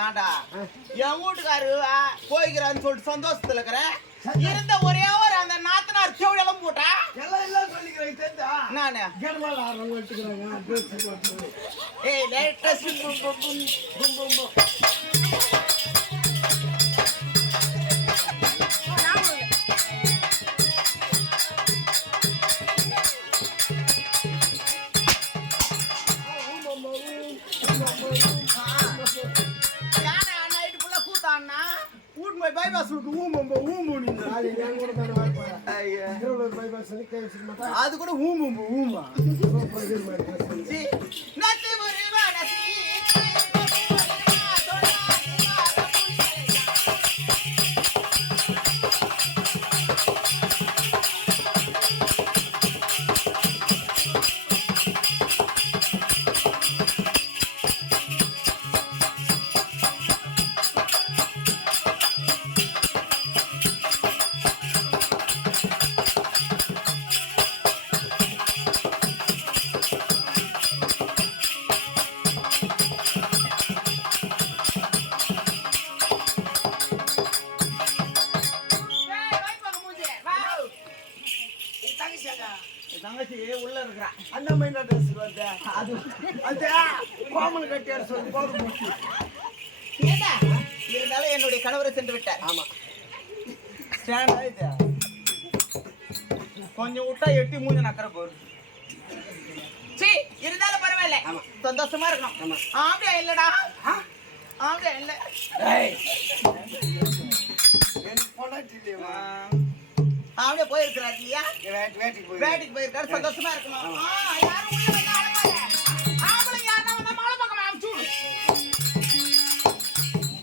ஏன்டா என் வீட்டுக்காரு போய்க்கிறான்னு சொல்லிட்டு சந்தோஷத்துல இருக்கிற இருந்த ஒரே ஒரு அந்த நாத்தனார் செவடி எல்லாம் போட்டா எல்லாம் சொல்லிக்கிறேன் நானு ஏய் லேட்டஸ்ட் அது கூட ஊமா தங்கச்சி உள்ள இருக்கிறா அந்த மைண்ட் ட்ரெஸ் வந்து அது அந்த கோமல் கட்டியார் சொல்லி போதும் இருந்தாலும் என்னுடைய கணவரை சென்று விட்டார். ஆமா ஸ்டாண்ட் ஆயிடுச்சு கொஞ்சம் விட்டா எட்டி மூஞ்சி நக்கற போகுது. சரி இருந்தாலும் பரவாயில்ல சந்தோஷமா இருக்கணும். ஆம்பியா இல்லடா ஆம்பியா இல்ல அப்படியே போயிருக்கிறாரு இல்லையா வேட்டைக்கு போயிருக்காரு சந்தோஷமா இருக்கணும். யாரும்